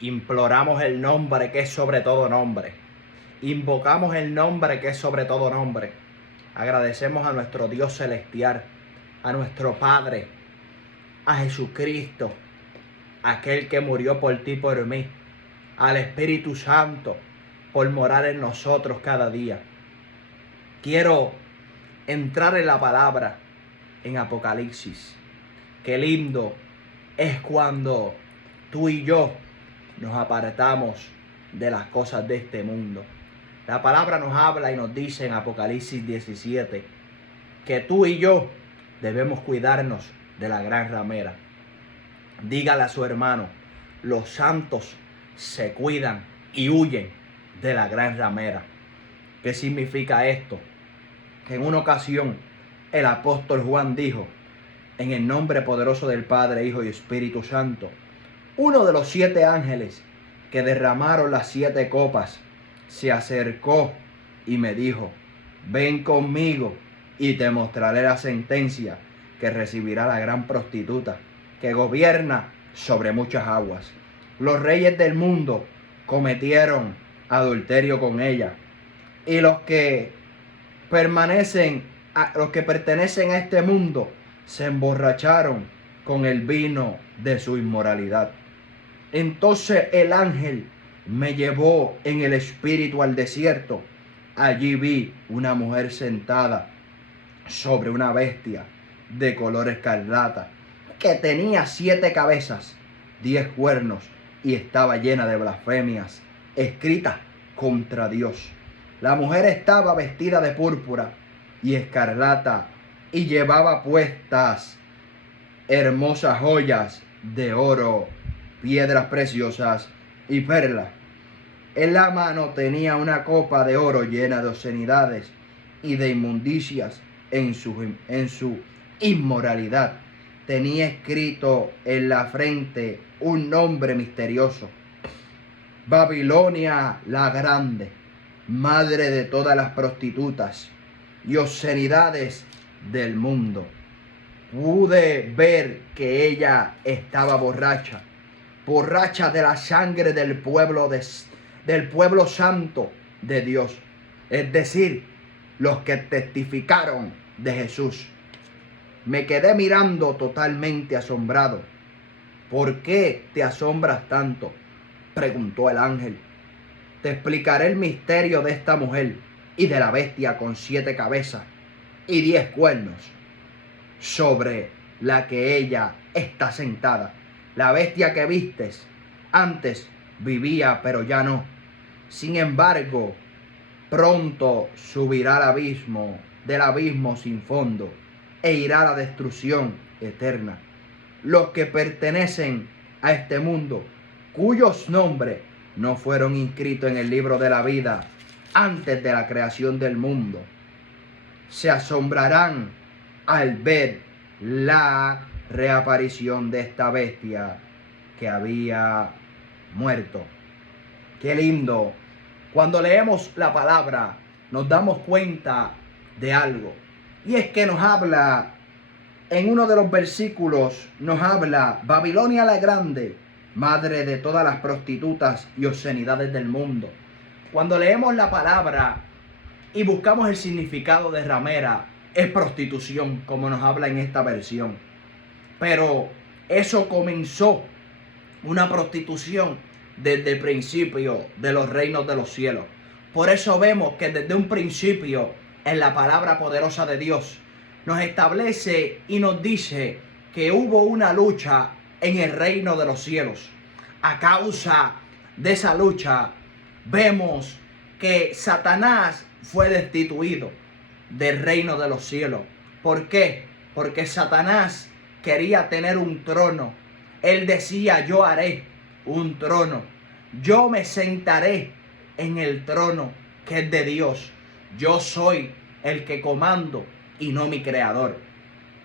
Imploramos el nombre que es sobre todo nombre. Invocamos el nombre que es sobre todo nombre. Agradecemos a nuestro Dios celestial, a nuestro Padre, a Jesucristo, aquel que murió por ti y por mí, al Espíritu Santo, por morar en nosotros cada día. Quiero entrar en la palabra en Apocalipsis. Qué lindo es cuando tú y yo nos apartamos de las cosas de este mundo. La palabra nos habla y nos dice en Apocalipsis 17 que tú y yo debemos cuidarnos de la gran ramera. Dígale a su hermano, los santos se cuidan y huyen de la gran ramera. ¿Qué significa esto? Que en una ocasión el apóstol Juan dijo, en el nombre poderoso del Padre, Hijo y Espíritu Santo, uno de los 7 ángeles que derramaron las 7 copas se acercó y me dijo, ven conmigo y te mostraré la sentencia que recibirá la gran prostituta que gobierna sobre muchas aguas. Los reyes del mundo cometieron adulterio con ella y los que pertenecen a este mundo se emborracharon con el vino de su inmoralidad. Entonces el ángel me llevó en el espíritu al desierto. Allí vi una mujer sentada sobre una bestia de color escarlata, que tenía 7 cabezas, 10 cuernos, y estaba llena de blasfemias escritas contra Dios. La mujer estaba vestida de púrpura y escarlata y llevaba puestas hermosas joyas de oro, piedras preciosas y perlas. En la mano tenía una copa de oro llena de obscenidades y de inmundicias en su inmoralidad. Tenía escrito en la frente un nombre misterioso: Babilonia la Grande, madre de todas las prostitutas y obscenidades del mundo. Pude ver que ella estaba borracha de la sangre del pueblo santo de Dios, es decir, los que testificaron de Jesús. Me quedé mirando totalmente asombrado. ¿Por qué te asombras tanto?, preguntó el ángel. Te explicaré el misterio de esta mujer y de la bestia con 7 cabezas y 10 cuernos, sobre la que ella está sentada. La bestia que vistes antes vivía, pero ya no. Sin embargo, pronto subirá al abismo, del abismo sin fondo, e irá a la destrucción eterna. Los que pertenecen a este mundo, cuyos nombres no fueron inscritos en el libro de la vida antes de la creación del mundo, se asombrarán al ver la reaparición de esta bestia que había muerto. Qué lindo. Cuando leemos la palabra nos damos cuenta de algo, y es que nos habla, en uno de los versículos nos habla Babilonia la Grande, madre de todas las prostitutas y obscenidades del mundo. Cuando leemos la palabra y buscamos el significado de ramera, es prostitución, como nos habla en esta versión. Pero eso comenzó, una prostitución, desde el principio de los reinos de los cielos. Por eso vemos que desde un principio, en la palabra poderosa de Dios, nos establece y nos dice que hubo una lucha en el reino de los cielos. A causa de esa lucha, vemos que Satanás fue destituido del reino de los cielos. ¿Por qué? Porque Satanás quería tener un trono. Él decía, yo haré un trono. Yo me sentaré en el trono que es de Dios. Yo soy el que comando y no mi creador.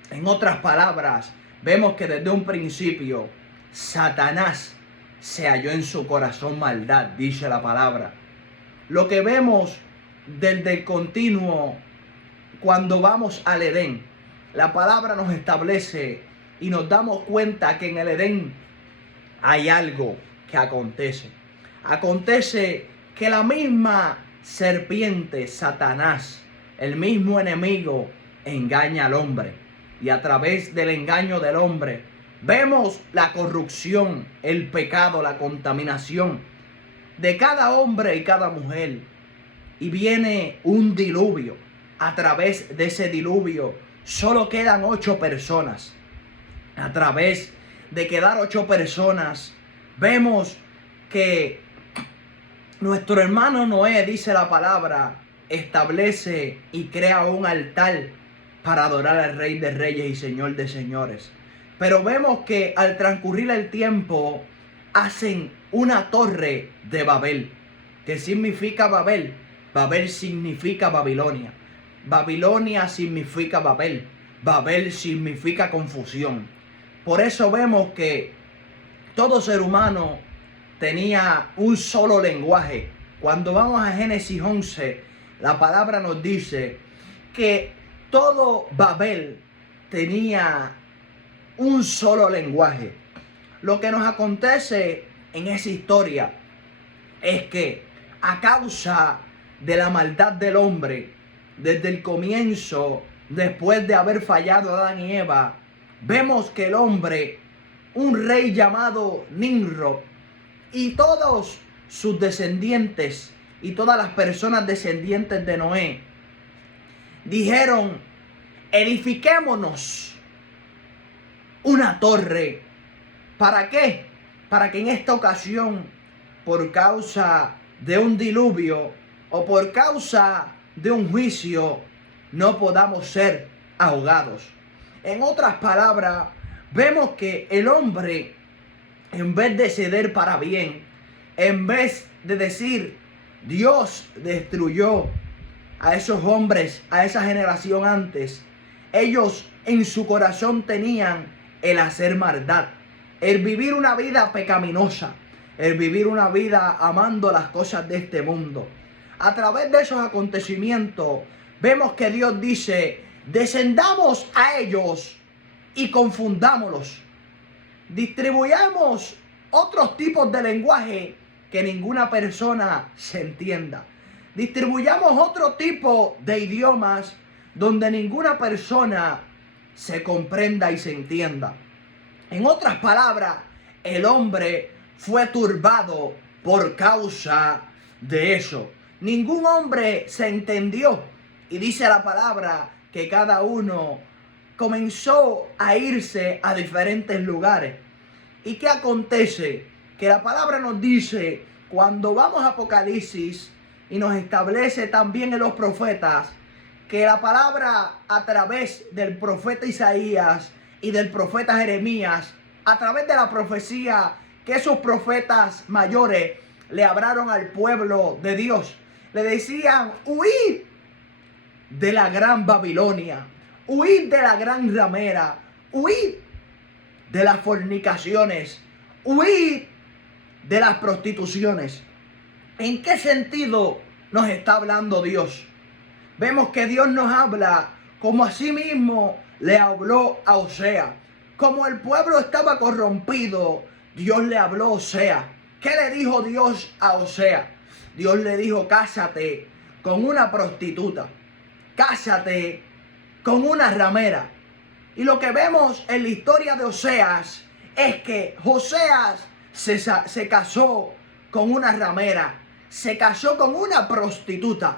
En otras palabras, vemos que desde un principio Satanás se halló en su corazón maldad, dice la palabra. Lo que vemos desde el continuo, cuando vamos al Edén, la palabra nos establece y nos damos cuenta que en el Edén hay algo que acontece. Acontece que la misma serpiente, Satanás, el mismo enemigo, engaña al hombre. Y a través del engaño del hombre, vemos la corrupción, el pecado, la contaminación de cada hombre y cada mujer. Y viene un diluvio. A través de ese diluvio, solo quedan 8 personas. A través de quedar 8 personas, vemos que nuestro hermano Noé, dice la palabra, establece y crea un altar para adorar al Rey de Reyes y Señor de Señores. Pero vemos que al transcurrir el tiempo hacen una torre de Babel. ¿Qué significa Babel? Babel significa Babilonia. Babilonia significa Babel. Babel significa confusión. Por eso vemos que todo ser humano tenía un solo lenguaje. Cuando vamos a Génesis 11, la palabra nos dice que todo Babel tenía un solo lenguaje. Lo que nos acontece en esa historia es que a causa de la maldad del hombre, desde el comienzo, después de haber fallado Adán y Eva, vemos que el hombre, un rey llamado Nimrod, y todos sus descendientes y todas las personas descendientes de Noé dijeron: edifiquémonos una torre. ¿Para qué? Para que en esta ocasión, por causa de un diluvio o por causa de un juicio, no podamos ser ahogados. En otras palabras, vemos que el hombre, en vez de ceder para bien, en vez de decir Dios destruyó a esos hombres, a esa generación antes, ellos en su corazón tenían el hacer maldad, el vivir una vida pecaminosa, el vivir una vida amando las cosas de este mundo. A través de esos acontecimientos vemos que Dios dice: descendamos a ellos y confundámoslos. Distribuyamos otros tipos de lenguaje que ninguna persona se entienda. Distribuyamos otro tipo de idiomas donde ninguna persona se comprenda y se entienda. En otras palabras, el hombre fue turbado por causa de eso. Ningún hombre se entendió. Y dice la palabra que cada uno comenzó a irse a diferentes lugares. ¿Y qué acontece? Que la palabra nos dice, cuando vamos a Apocalipsis, y nos establece también en los profetas, que la palabra a través del profeta Isaías y del profeta Jeremías, a través de la profecía que esos profetas mayores le hablaron al pueblo de Dios, le decían: huid de la gran Babilonia, huid de la gran ramera, huid de las fornicaciones, huid de las prostituciones. ¿En qué sentido nos está hablando Dios? Vemos que Dios nos habla como así mismo le habló a Osea. Como el pueblo estaba corrompido, Dios le habló a Osea. ¿Qué le dijo Dios a Osea? Dios le dijo: cásate con una prostituta, cásate con una ramera. Y lo que vemos en la historia de Oseas es que Oseas se casó con una ramera, se casó con una prostituta.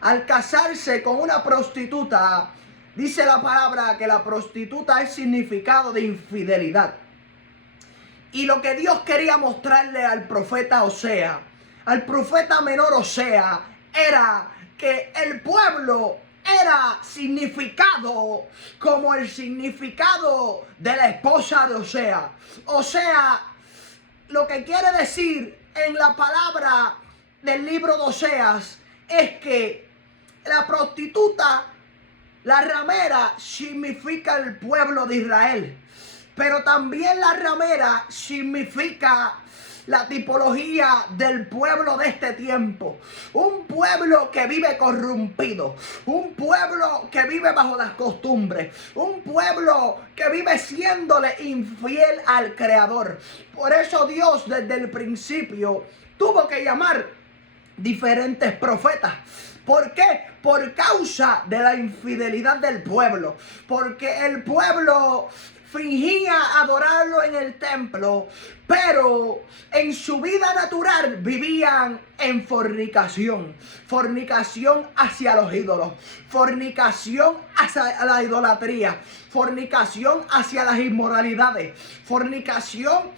Al casarse con una prostituta, dice la palabra que la prostituta es significado de infidelidad. Y lo que Dios quería mostrarle al profeta Osea, al profeta menor Osea, era que el pueblo era significado como el significado de la esposa de Osea. O sea, lo que quiere decir en la palabra del libro de Oseas es que la prostituta, la ramera, significa el pueblo de Israel. Pero también la ramera significa la tipología del pueblo de este tiempo. Un pueblo que vive corrompido, un pueblo que vive bajo las costumbres, un pueblo que vive siéndole infiel al Creador. Por eso Dios desde el principio tuvo que llamar diferentes profetas. ¿Por qué? Por causa de la infidelidad del pueblo. Porque el pueblo fingía adorarlo en el templo, pero en su vida natural vivían en fornicación. Fornicación hacia los ídolos, fornicación hacia la idolatría, fornicación hacia las inmoralidades, fornicación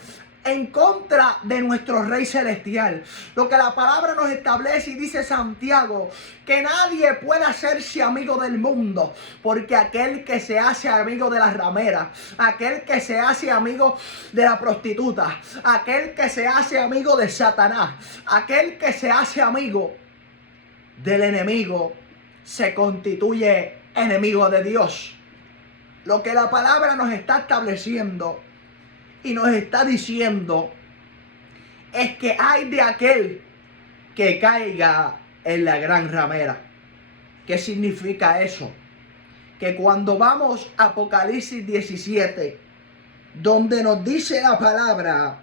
en contra de nuestro Rey Celestial. Lo que la palabra nos establece y dice Santiago, que nadie puede hacerse amigo del mundo, porque aquel que se hace amigo de las rameras, aquel que se hace amigo de la prostituta, aquel que se hace amigo de Satanás, aquel que se hace amigo del enemigo, se constituye enemigo de Dios. Lo que la palabra nos está estableciendo y nos está diciendo es que hay de aquel que caiga en la gran ramera. ¿Qué significa eso? Que cuando vamos a Apocalipsis 17, donde nos dice la palabra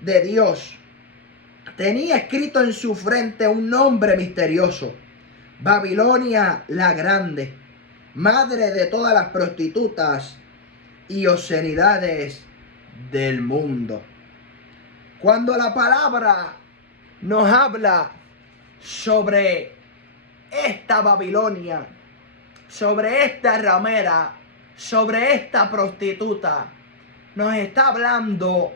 de Dios, tenía escrito en su frente un nombre misterioso: Babilonia la Grande, madre de todas las prostitutas y obscenidades del mundo. Cuando la palabra nos habla sobre esta Babilonia, sobre esta ramera, sobre esta prostituta, nos está hablando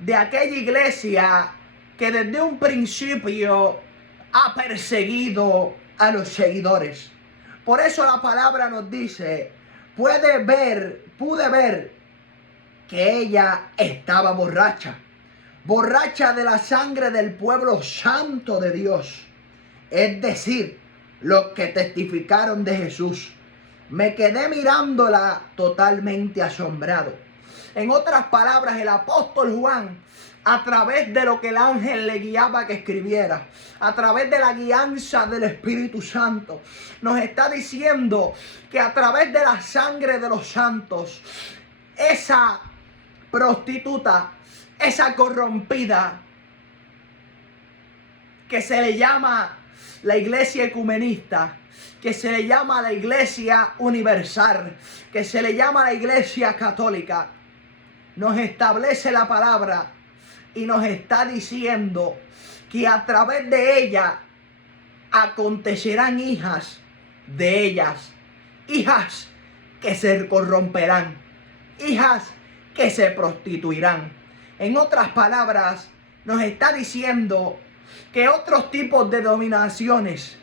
de aquella iglesia que desde un principio ha perseguido a los seguidores. Por eso la palabra nos dice, pude ver que ella estaba borracha, borracha de la sangre del pueblo santo de Dios, es decir, los que testificaron de Jesús. Me quedé mirándola totalmente asombrado. En otras palabras, el apóstol Juan, a través de lo que el ángel le guiaba que escribiera, a través de la guianza del Espíritu Santo, nos está diciendo que a través de la sangre de los santos, esa prostituta, esa corrompida, que se le llama la iglesia ecumenista, que se le llama la iglesia universal, que se le llama la iglesia católica, nos establece la palabra y nos está diciendo que a través de ella acontecerán hijas de ellas, hijas que se corromperán, hijas que se prostituirán. En otras palabras, nos está diciendo que otros tipos de dominaciones,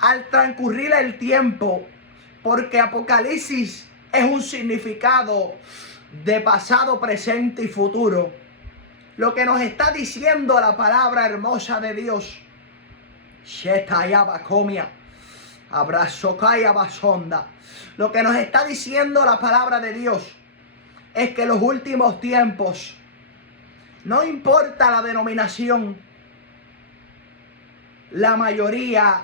al transcurrir el tiempo, porque Apocalipsis es un significado de pasado, presente y futuro, lo que nos está diciendo la palabra hermosa de Dios, lo que nos está diciendo la palabra de Dios es que en los últimos tiempos, no importa la denominación, la mayoría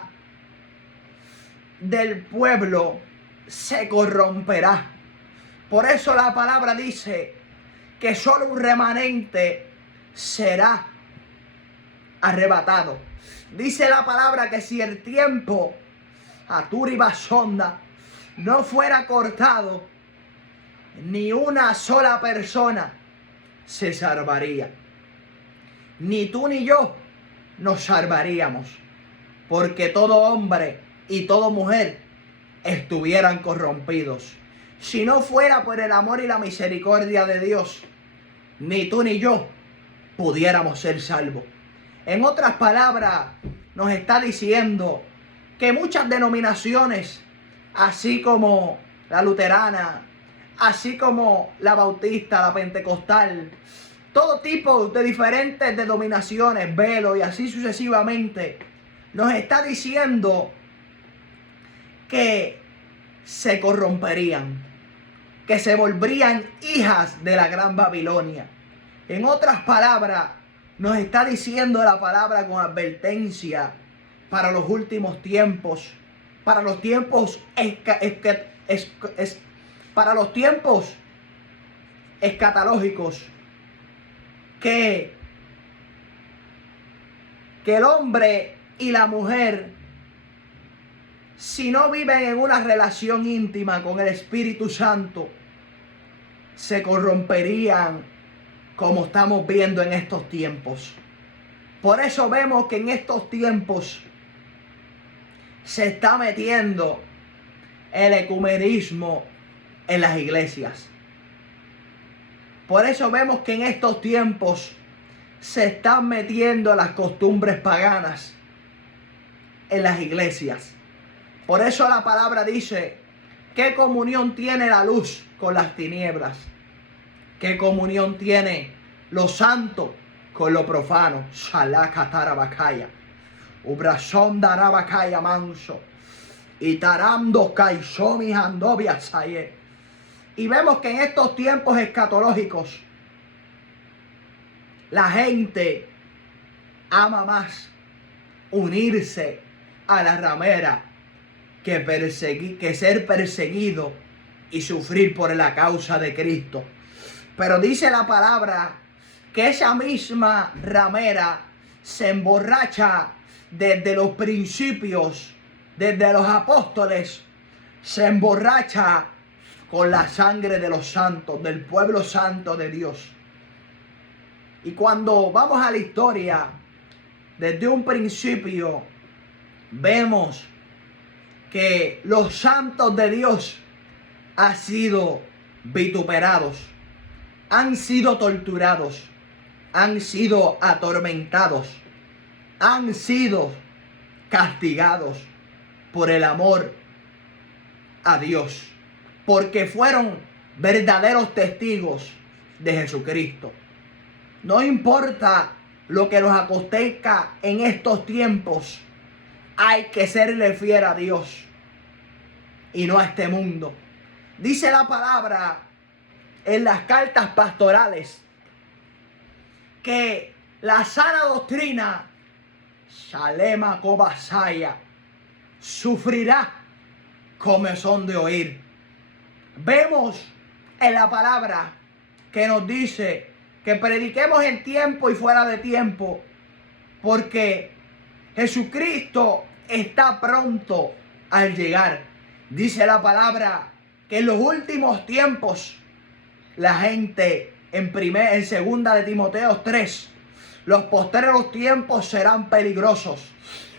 del pueblo se corromperá. Por eso la palabra dice que solo un remanente será arrebatado. Dice la palabra que si el tiempo Aturi Basonda no fuera cortado, ni una sola persona se salvaría. Ni tú ni yo nos salvaríamos, porque todo hombre y toda mujer estuvieran corrompidos. Si no fuera por el amor y la misericordia de Dios, ni tú ni yo pudiéramos ser salvos. En otras palabras, nos está diciendo que muchas denominaciones, así como la luterana, así como la bautista, la pentecostal, todo tipo de diferentes denominaciones, velo y así sucesivamente, nos está diciendo que se corromperían, que se volverían hijas de la gran Babilonia, En otras palabras, nos está diciendo la palabra con advertencia para los últimos tiempos, para los tiempos para los tiempos escatológicos, que el hombre y la mujer, si no viven en una relación íntima con el Espíritu Santo, se corromperían, como estamos viendo en estos tiempos. Por eso vemos que en estos tiempos se está metiendo el ecumenismo en las iglesias. Por eso vemos que en estos tiempos se están metiendo las costumbres paganas en las iglesias. Por eso la palabra dice: ¿qué comunión tiene la luz con las tinieblas? ¿Qué comunión tiene lo santo con lo profano? Shalakatarabakaya, Ubrazón darabakaya manso, y tarando kaisomi andobia saye. Y vemos que en estos tiempos escatológicos la gente ama más unirse a la ramera que ser perseguido y sufrir por la causa de Cristo. Pero dice la palabra que esa misma ramera se emborracha desde los principios, desde los apóstoles, se emborracha con la sangre de los santos, del pueblo santo de Dios. Y cuando vamos a la historia, desde un principio, vemos que los santos de Dios han sido vituperados, han sido torturados, han sido atormentados, han sido castigados por el amor a Dios, porque fueron verdaderos testigos de Jesucristo. No importa lo que nos acontezca en estos tiempos, hay que serle fiel a Dios y no a este mundo. Dice la palabra en las cartas pastorales que la sana doctrina, Shalema Kobasaya, sufrirá como son de oír. Vemos en la palabra que nos dice que prediquemos en tiempo y fuera de tiempo, porque Jesucristo está pronto al llegar. Dice la palabra que en los últimos tiempos la gente, en segunda de Timoteo 3, los postreros tiempos serán peligrosos.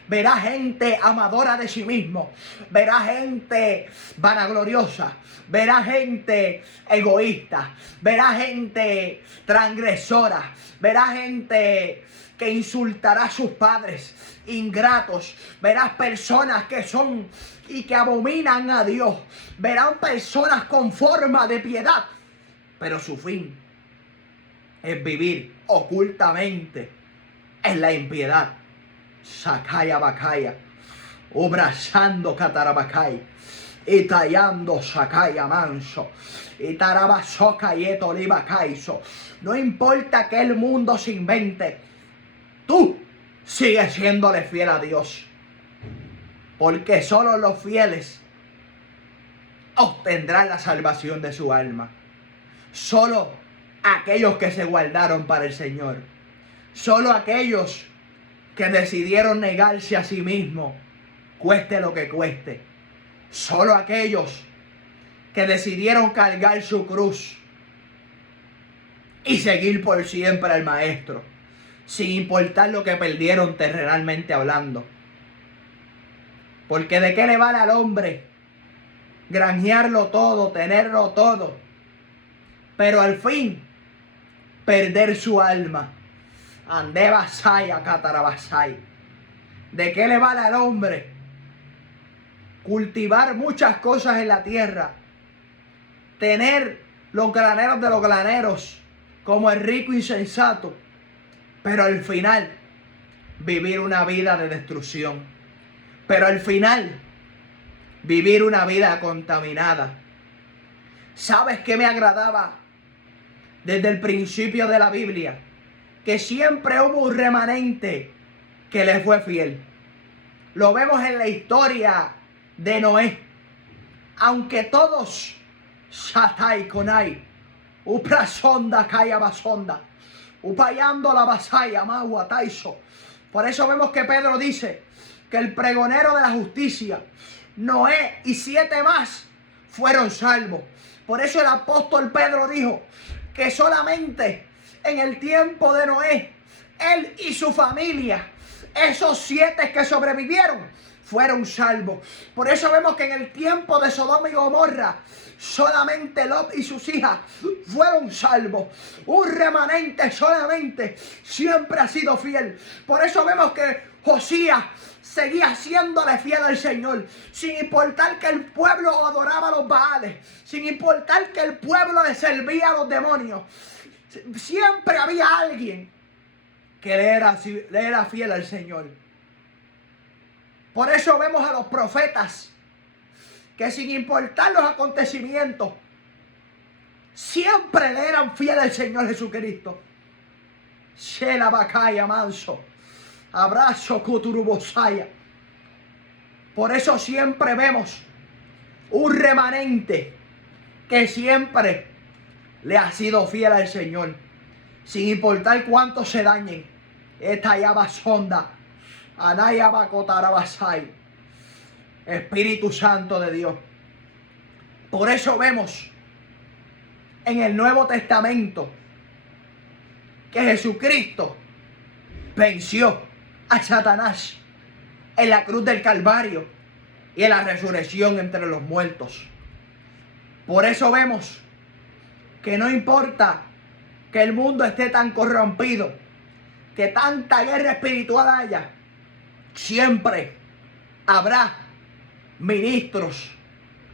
Verá gente amadora de sí mismo, verá gente vanagloriosa, verá gente egoísta, verá gente transgresora, verá gente que insultará a sus padres, ingratos, verás personas que son y que abominan a Dios, verán personas con forma de piedad, pero su fin es vivir ocultamente en la impiedad. Sakaya Bakaya, obrazando Catarabakai, y tallando Sakaya Manso, y Tarabasoka y Etoliba Kaiso. No importa que el mundo se invente, tú sigues siéndole fiel a Dios, porque solo los fieles obtendrán la salvación de su alma. Solo aquellos que se guardaron para el Señor, solo aquellos que decidieron negarse a sí mismos, cueste lo que cueste. Solo aquellos que decidieron cargar su cruz y seguir por siempre al Maestro, sin importar lo que perdieron terrenalmente hablando. Porque ¿de qué le vale al hombre granjearlo todo, tenerlo todo, pero al fin perder su alma? Ande basaya, catarabasay. ¿De qué le vale al hombre cultivar muchas cosas en la tierra, tener los graneros de los graneros como el rico insensato, pero al final vivir una vida de destrucción, pero al final vivir una vida contaminada? ¿Sabes qué me agradaba desde el principio de la Biblia, que siempre hubo un remanente que le fue fiel. Lo vemos en la historia de Noé. Aunque todos, Shatai Konai, Uprasonda Kaya Basonda, Upayando la Basaya, Magua Taiso. Por eso vemos que Pedro dice que el pregonero de la justicia, Noé y 7 más, fueron salvos. Por eso el apóstol Pedro dijo que solamente en el tiempo de Noé, él y su familia, esos 7 que sobrevivieron, fueron salvos. Por eso vemos que en el tiempo de Sodoma y Gomorra, solamente Lot y sus hijas fueron salvos. Un remanente solamente siempre ha sido fiel. Por eso vemos que Josías seguía siéndole fiel al Señor, sin importar que el pueblo adoraba a los Baales, sin importar que el pueblo le servía a los demonios. Siempre había alguien que le era fiel al Señor. Por eso vemos a los profetas que sin importar los acontecimientos, siempre le eran fieles al Señor Jesucristo. Shela Bakaya Manso, abrazo Kuturubosaya. Por eso siempre vemos un remanente que siempre le ha sido fiel al Señor, sin importar cuántos se dañen. Esta ya va sonda. Anaya Bakotarabasai. Espíritu Santo de Dios. Por eso vemos en el Nuevo Testamento que Jesucristo venció a Satanás en la cruz del Calvario y en la resurrección entre los muertos. Por eso vemos que no importa que el mundo esté tan corrompido, que tanta guerra espiritual haya, siempre habrá ministros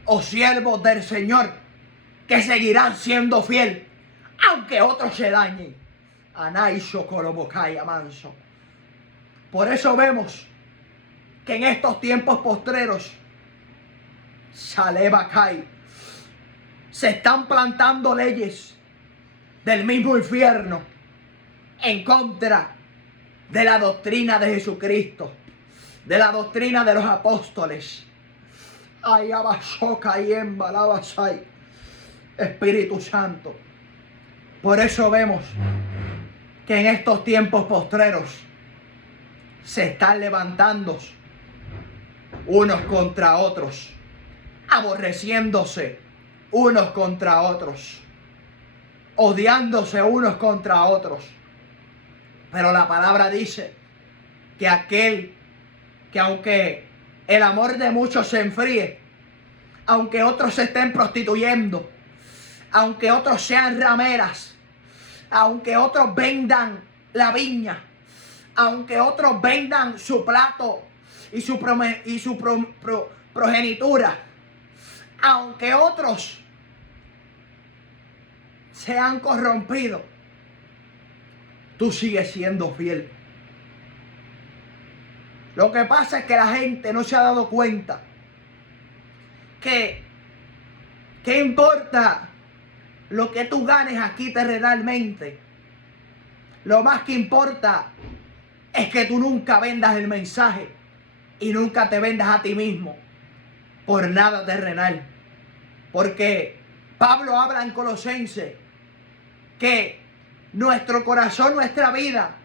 o siervos del Señor que seguirán siendo fiel, aunque otros se dañen. Anaisho Korobokaya Manso. Por eso vemos que en estos tiempos postreros, Salebakai, se están plantando leyes del mismo infierno en contra de la doctrina de Jesucristo, de la doctrina de los apóstoles. Espíritu Santo. Por eso vemos que en estos tiempos postreros se están levantando unos contra otros, aborreciéndose unos contra otros, odiándose unos contra otros. Pero la palabra dice que aquel que aunque el amor de muchos se enfríe, aunque otros se estén prostituyendo, aunque otros sean rameras, aunque otros vendan la viña, aunque otros vendan su plato y su progenitura, aunque otros se han corrompido, tú sigues siendo fiel. Lo que pasa es que la gente no se ha dado cuenta que ¿qué importa lo que tú ganes aquí terrenalmente? Lo más que importa es que tú nunca vendas el mensaje y nunca te vendas a ti mismo por nada terrenal. Porque Pablo habla en Colosenses que nuestro corazón, nuestra vida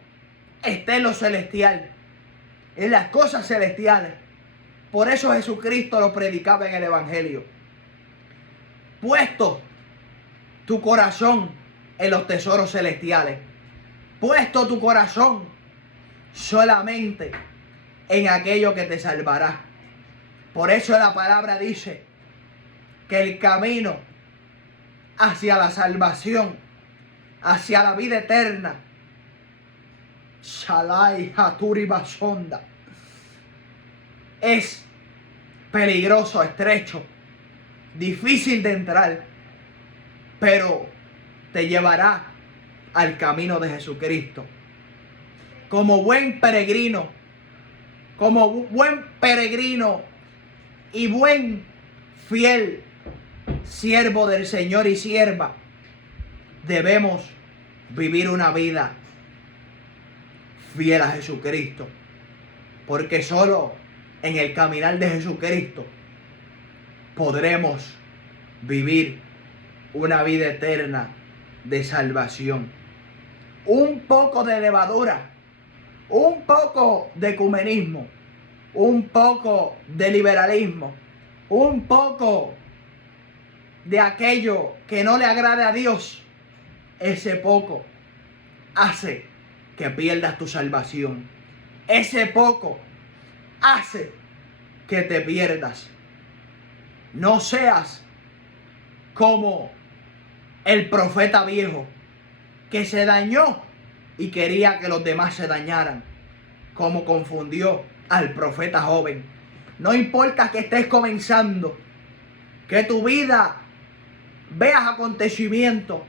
está en lo celestial, en las cosas celestiales. Por eso Jesucristo lo predicaba en el Evangelio. Puesto tu corazón en los tesoros celestiales. Puesto tu corazón solamente en aquello que te salvará. Por eso la palabra dice que el camino hacia la salvación, hacia la vida eterna, Shalai Haturi Basonda, es peligroso, estrecho, difícil de entrar, pero te llevará al camino de Jesucristo. Como buen peregrino y buen fiel siervo del Señor y sierva, debemos vivir una vida fiel a Jesucristo, porque solo en el caminar de Jesucristo podremos vivir una vida eterna de salvación. Un poco de levadura, un poco de ecumenismo, un poco de liberalismo, un poco de aquello que no le agrade a Dios, ese poco hace que pierdas tu salvación. Ese poco hace que te pierdas. No seas como el profeta viejo que se dañó y quería que los demás se dañaran, como confundió al profeta joven. No importa que estés comenzando, que tu vida veas acontecimientos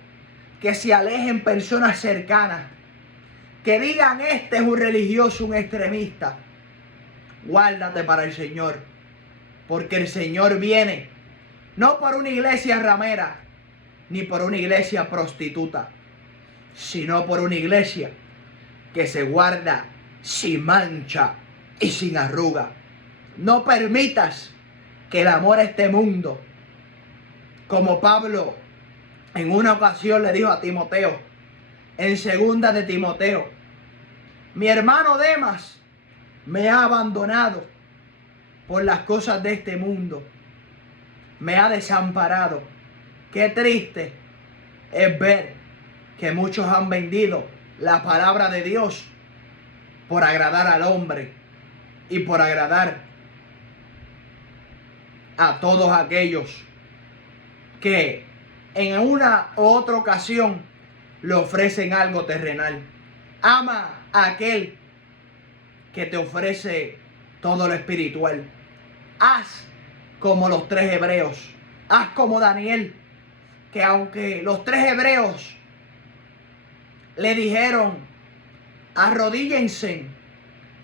que se alejen personas cercanas, que digan este es un religioso, un extremista. Guárdate para el Señor, porque el Señor viene no por una iglesia ramera ni por una iglesia prostituta, sino por una iglesia que se guarda sin mancha y sin arruga. No permitas que el amor a este mundo, como Pablo en una ocasión le dijo a Timoteo, en segunda de Timoteo, mi hermano Demas me ha abandonado por las cosas de este mundo, me ha desamparado. Qué triste es ver que muchos han vendido la palabra de Dios por agradar al hombre y por agradar a todos aquellos que en una u otra ocasión le ofrecen algo terrenal. Ama a aquel que te ofrece todo lo espiritual. Haz como los 3 hebreos. Haz como Daniel, que aunque los 3 hebreos le dijeron arrodíllense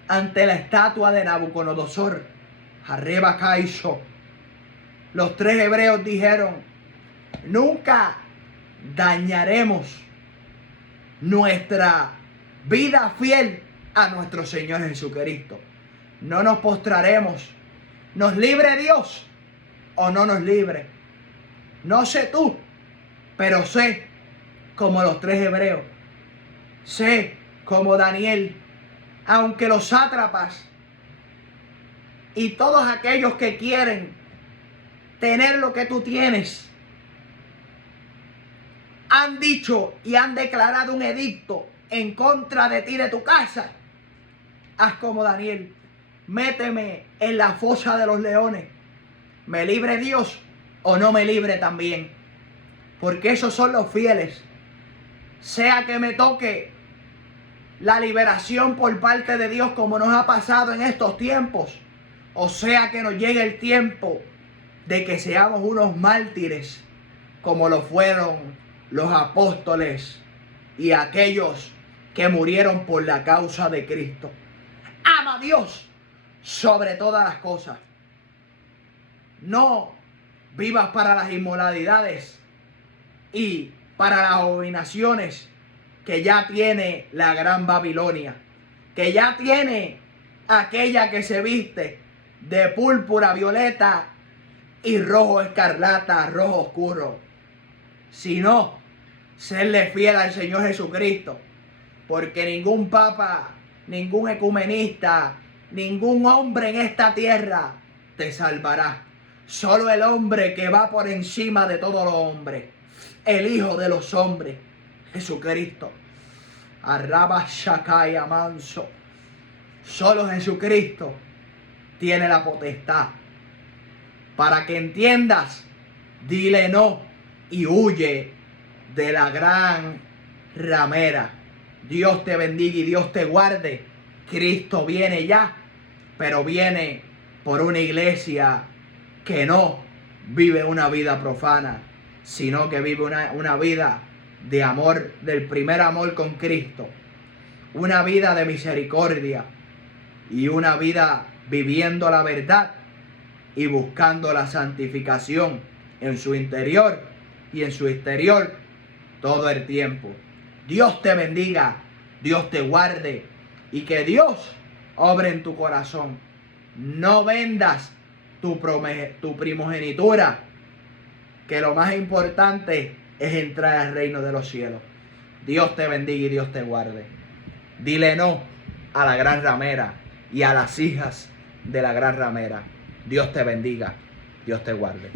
ante la estatua de Nabucodonosor, arriba Caizo, los 3 hebreos dijeron, nunca dañaremos nuestra vida fiel a nuestro Señor Jesucristo. No nos postraremos. ¿Nos libre Dios o no nos libre? No sé tú, pero sé como los 3 hebreos. Sé como Daniel, aunque los sátrapas y todos aquellos que quieren tener lo que tú tienes han dicho y han declarado un edicto en contra de ti, de tu casa, haz como Daniel. Méteme en la fosa de los leones. ¿Me libre Dios o no me libre también? Porque esos son los fieles. Sea que me toque la liberación por parte de Dios como nos ha pasado en estos tiempos, o sea que nos llegue el tiempo de que seamos unos mártires como lo fueron los apóstoles y aquellos que murieron por la causa de Cristo. Ama a Dios sobre todas las cosas. No vivas para las inmoralidades y para las abominaciones que ya tiene la gran Babilonia, que ya tiene aquella que se viste de púrpura, violeta y rojo escarlata, rojo oscuro, sino serle fiel al Señor Jesucristo, porque ningún papa, ningún ecumenista, ningún hombre en esta tierra te salvará. Solo el hombre que va por encima de todos los hombres, el Hijo de los hombres, Jesucristo. Arraba Shakaya manso. Solo Jesucristo tiene la potestad. Para que entiendas, dile no y huye de la gran ramera. Dios te bendiga y Dios te guarde. Cristo viene ya, pero viene por una iglesia que no vive una vida profana, sino que vive una vida de amor, del primer amor con Cristo, una vida de misericordia y una vida viviendo la verdad y buscando la santificación en su interior y en su exterior, todo el tiempo. Dios te bendiga, Dios te guarde y que Dios obre en tu corazón. No vendas tu primogenitura, que lo más importante es entrar al reino de los cielos. Dios te bendiga y Dios te guarde. Dile no a la gran ramera y a las hijas de la gran ramera. Dios te bendiga, Dios te guarde.